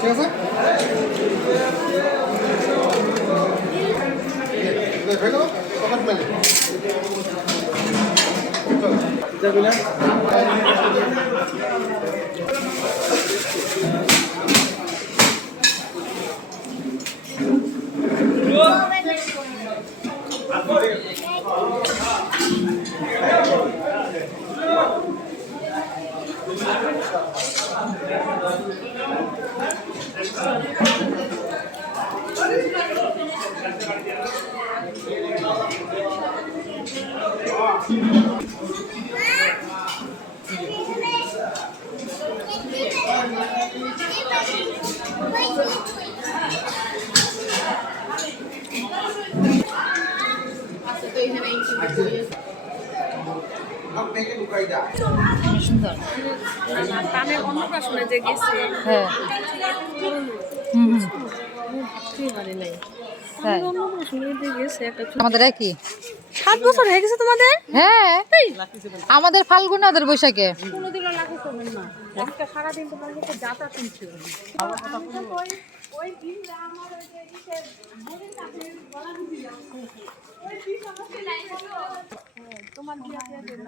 ঠিক আছে হলো কত মেলে যাবে না সুন্দর তানের অন্নপ্রাশনে যে গেছে হ্যাঁ হুম হুম ভাবতেই পারি নাই তাই অন্নপ্রাশনে যে গেছে একটা আমাদের একই 7 বছর হয়ে গেছে তোমাদের হ্যাঁ আমাদের ফাল্গুনে ওদের বৈশাখে কোনোদিনও লাগে করবেন না একটা সারাদিন তোমার লোকে যাতা শুনছিল ওই দিন আমার ওই যে ইসের বোনের কাছে গলা দিছিল ওই দিন সমস্ত লাইন হলো তোমার বিয়া দিয়ে দিল